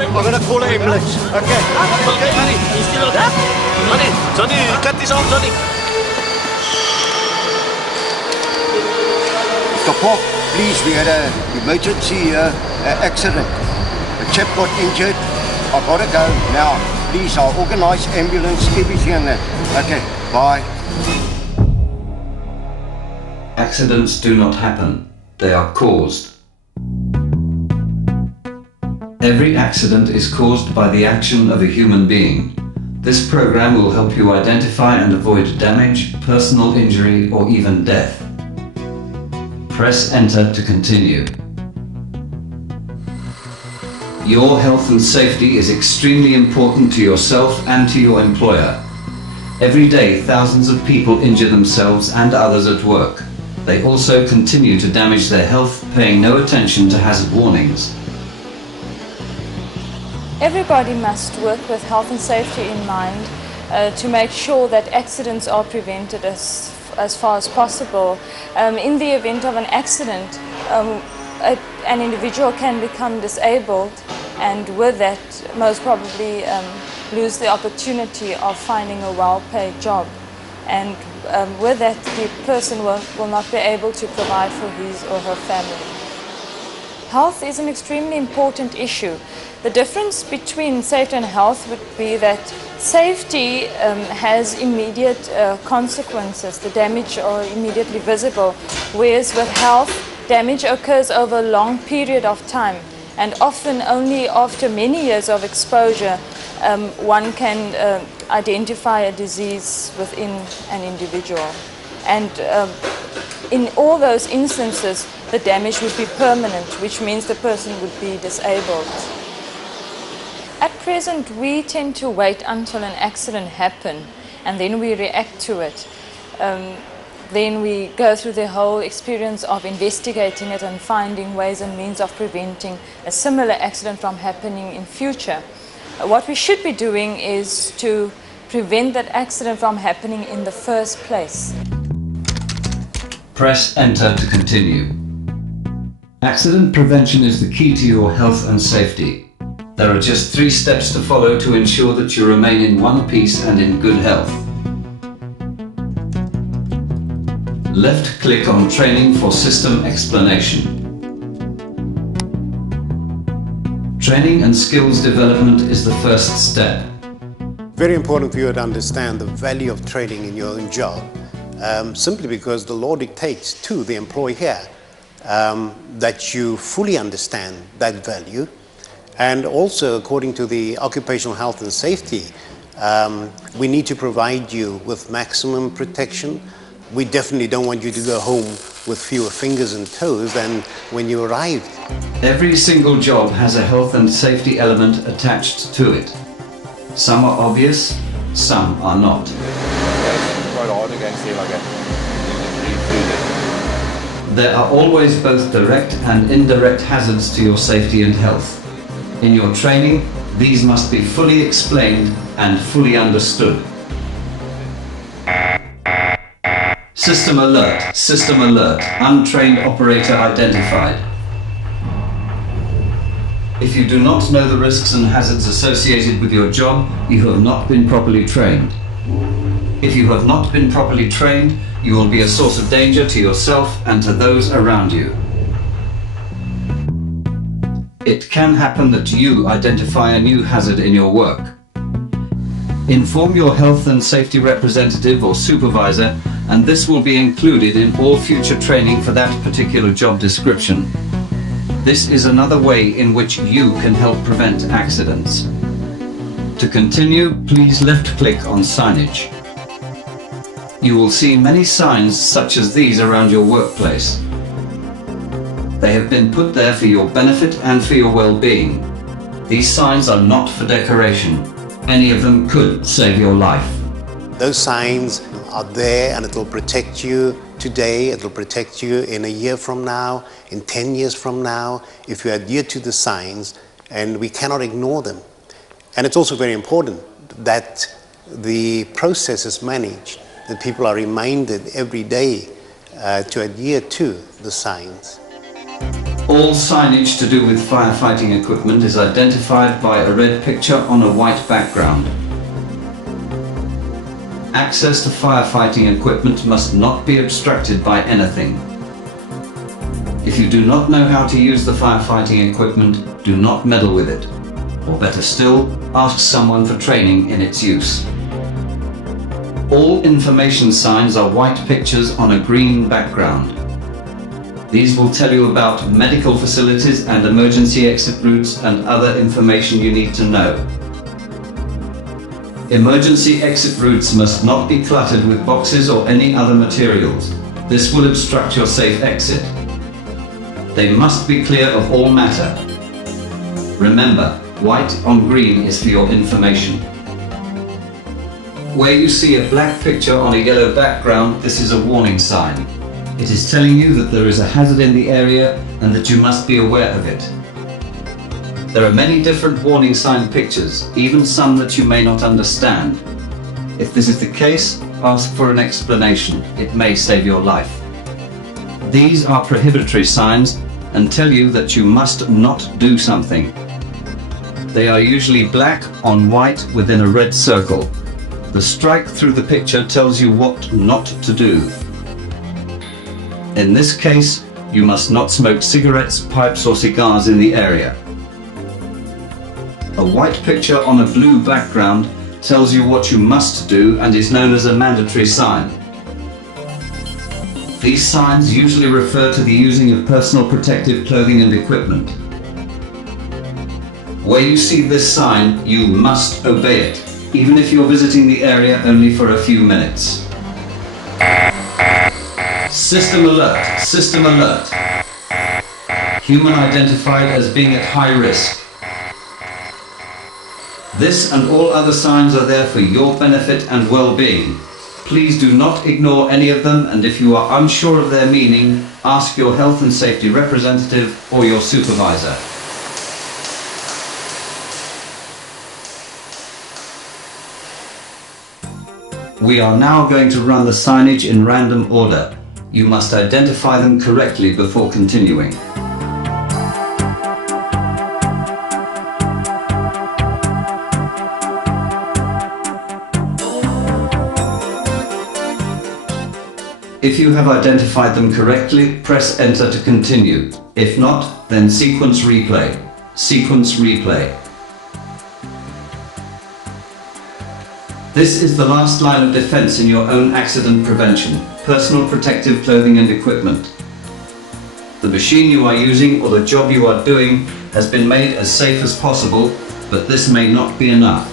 I'm going to call an ambulance. Okay. Okay, Johnny. You still okay? Johnny, cut this off, Johnny. Mr. Park, please, we had an emergency accident. The chap got injured. I've got to go now. Please, I'll organise ambulance, everything and that. Okay, bye. Accidents do not happen. They are caused. Every accident is caused by the action of a human being. This program will help you identify and avoid damage, personal injury, or even death. Press enter to continue. Your health and safety is extremely important to yourself and to your employer. Every day, thousands of people injure themselves and others at work. They also continue to damage their health, paying no attention to hazard warnings. Everybody must work with health and safety in mind to make sure that accidents are prevented as far as possible. In the event of an accident, an individual can become disabled, and with that most probably lose the opportunity of finding a well-paid job. And with that, the person will not be able to provide for his or her family. Health is an extremely important issue. The difference between safety and health would be that safety has immediate consequences. The damage are immediately visible, whereas with health, damage occurs over a long period of time, and often only after many years of exposure one can identify a disease within an individual. And in all those instances, the damage would be permanent, which means the person would be disabled. At present, we tend to wait until an accident happens, and then we react to it. Then we go through the whole experience of investigating it and finding ways and means of preventing a similar accident from happening in future. What we should be doing is to prevent that accident from happening in the first place. Press enter to continue. Accident prevention is the key to your health and safety. There are just 3 steps to follow to ensure that you remain in one piece and in good health. Left click on Training for System Explanation. Training and skills development is the first step. Very important for you to understand the value of training in your own job, simply because the law dictates to the employer that you fully understand that value. And also, according to the Occupational Health and Safety, we need to provide you with maximum protection. We definitely don't want you to go home with fewer fingers and toes than when you arrived. Every single job has a health and safety element attached to it. Some are obvious, some are not. There are always both direct and indirect hazards to your safety and health. In your training, these must be fully explained and fully understood. System alert, untrained operator identified. If you do not know the risks and hazards associated with your job, you have not been properly trained. If you have not been properly trained, you will be a source of danger to yourself and to those around you. It can happen that you identify a new hazard in your work. Inform your health and safety representative or supervisor, and this will be included in all future training for that particular job description. This is another way in which you can help prevent accidents. To continue, please left-click on Signage. You will see many signs such as these around your workplace. They have been put there for your benefit and for your well-being. These signs are not for decoration. Any of them could save your life. Those signs are there, and it will protect you today, it will protect you in a year from now, in 10 years from now, if you adhere to the signs, and we cannot ignore them. And it's also very important that the process is managed, that people are reminded every day to adhere to the signs. All signage to do with firefighting equipment is identified by a red picture on a white background. Access to firefighting equipment must not be obstructed by anything. If you do not know how to use the firefighting equipment, do not meddle with it. Or better still, ask someone for training in its use. All information signs are white pictures on a green background. These will tell you about medical facilities and emergency exit routes and other information you need to know. Emergency exit routes must not be cluttered with boxes or any other materials. This will obstruct your safe exit. They must be clear of all matter. Remember, white on green is for your information. Where you see a black picture on a yellow background, this is a warning sign. It is telling you that there is a hazard in the area and that you must be aware of it. There are many different warning sign pictures, even some that you may not understand. If this is the case, ask for an explanation. It may save your life. These are prohibitory signs and tell you that you must not do something. They are usually black on white within a red circle. The strike through the picture tells you what not to do. In this case, you must not smoke cigarettes, pipes or cigars in the area. A white picture on a blue background tells you what you must do and is known as a mandatory sign. These signs usually refer to the using of personal protective clothing and equipment. Where you see this sign, you must obey it, even if you're visiting the area only for a few minutes. System alert, system alert. Human identified as being at high risk. This and all other signs are there for your benefit and well-being. Please do not ignore any of them, and if you are unsure of their meaning, ask your health and safety representative or your supervisor. We are now going to run the signage in random order. You must identify them correctly before continuing. If you have identified them correctly, press enter to continue. If not, then sequence replay. Sequence replay. This is the last line of defense in your own accident prevention. Personal protective clothing and equipment. The machine you are using or the job you are doing has been made as safe as possible, but this may not be enough.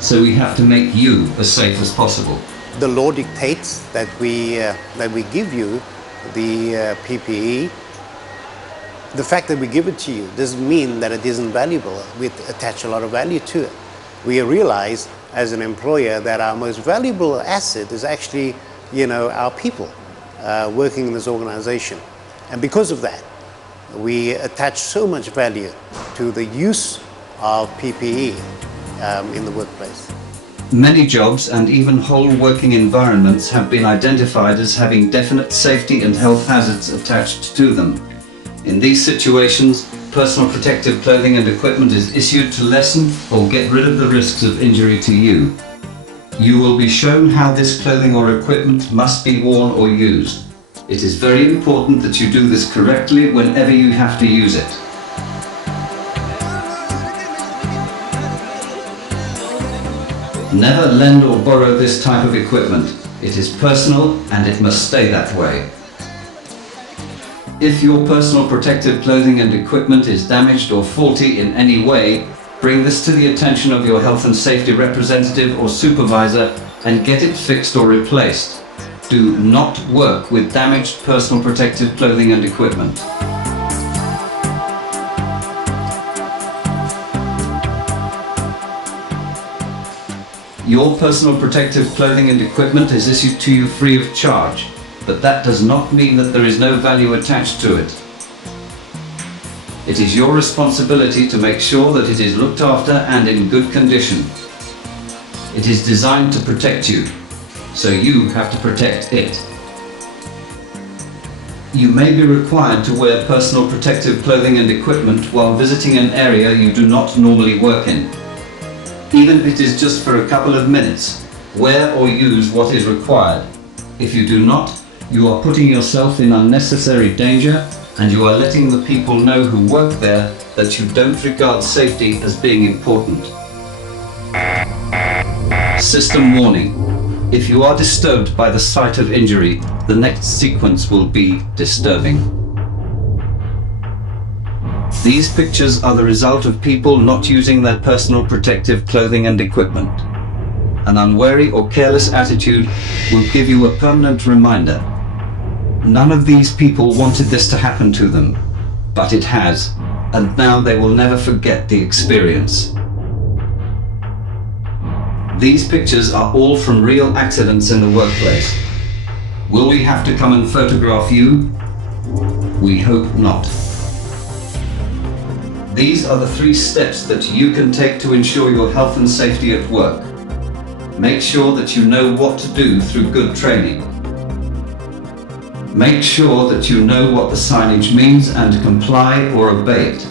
So we have to make you as safe as possible. The law dictates that we give you the PPE. The fact that we give it to you doesn't mean that it isn't valuable. We attach a lot of value to it. We realize as an employer that our most valuable asset is actually, our people working in this organization. And because of that, we attach so much value to the use of PPE in the workplace. Many jobs and even whole working environments have been identified as having definite safety and health hazards attached to them. In these situations, personal protective clothing and equipment is issued to lessen or get rid of the risks of injury to you. You will be shown how this clothing or equipment must be worn or used. It is very important that you do this correctly whenever you have to use it. Never lend or borrow this type of equipment. It is personal and it must stay that way. If your personal protective clothing and equipment is damaged or faulty in any way, bring this to the attention of your health and safety representative or supervisor and get it fixed or replaced. Do not work with damaged personal protective clothing and equipment. Your personal protective clothing and equipment is issued to you free of charge, but that does not mean that there is no value attached to it. It is your responsibility to make sure that it is looked after and in good condition. It is designed to protect you, so you have to protect it. You may be required to wear personal protective clothing and equipment while visiting an area you do not normally work in. Even if it is just for a couple of minutes, wear or use what is required. If you do not, you are putting yourself in unnecessary danger, and you are letting the people know who work there that you don't regard safety as being important. System warning. If you are disturbed by the sight of injury, the next sequence will be disturbing. These pictures are the result of people not using their personal protective clothing and equipment. An unwary or careless attitude will give you a permanent reminder. None of these people wanted this to happen to them, but it has, and now they will never forget the experience. These pictures are all from real accidents in the workplace. Will we have to come and photograph you? We hope not. These are the 3 steps that you can take to ensure your health and safety at work. Make sure that you know what to do through good training. Make sure that you know what the signage means and comply or obey it.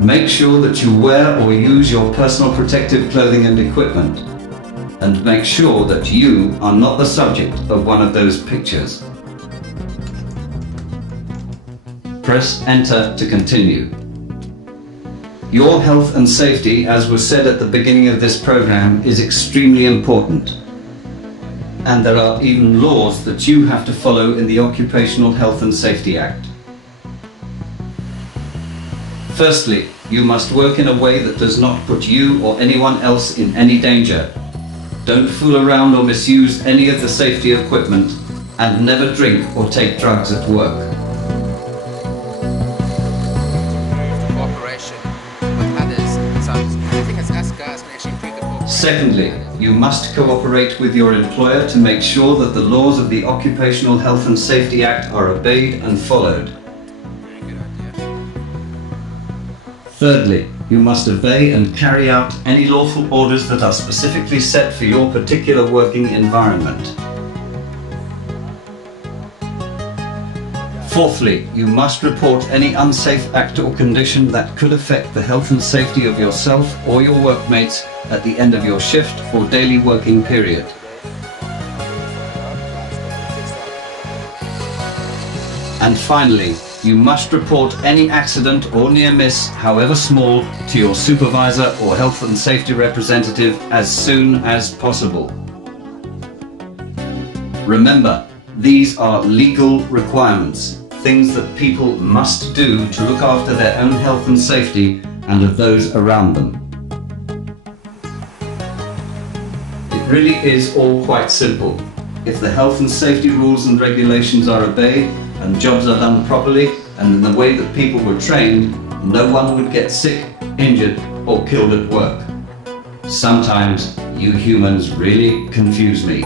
Make sure that you wear or use your personal protective clothing and equipment. And make sure that you are not the subject of one of those pictures. Press Enter to continue. Your health and safety, as was said at the beginning of this program, is extremely important. And there are even laws that you have to follow in the Occupational Health and Safety Act. Firstly, you must work in a way that does not put you or anyone else in any danger. Don't fool around or misuse any of the safety equipment, and never drink or take drugs at work. Cooperation with others, so anything as us guys can actually improve the cooperation. Secondly, you must cooperate with your employer to make sure that the laws of the Occupational Health and Safety Act are obeyed and followed. Very good idea. Thirdly, you must obey and carry out any lawful orders that are specifically set for your particular working environment. Fourthly, you must report any unsafe act or condition that could affect the health and safety of yourself or your workmates at the end of your shift or daily working period. And finally, you must report any accident or near miss, however small, to your supervisor or health and safety representative as soon as possible. Remember, these are legal requirements, things that people must do to look after their own health and safety and of those around them. It really is all quite simple. If the health and safety rules and regulations are obeyed, and jobs are done properly and in the way that people were trained, no one would get sick, injured or killed at work. Sometimes you humans really confuse me.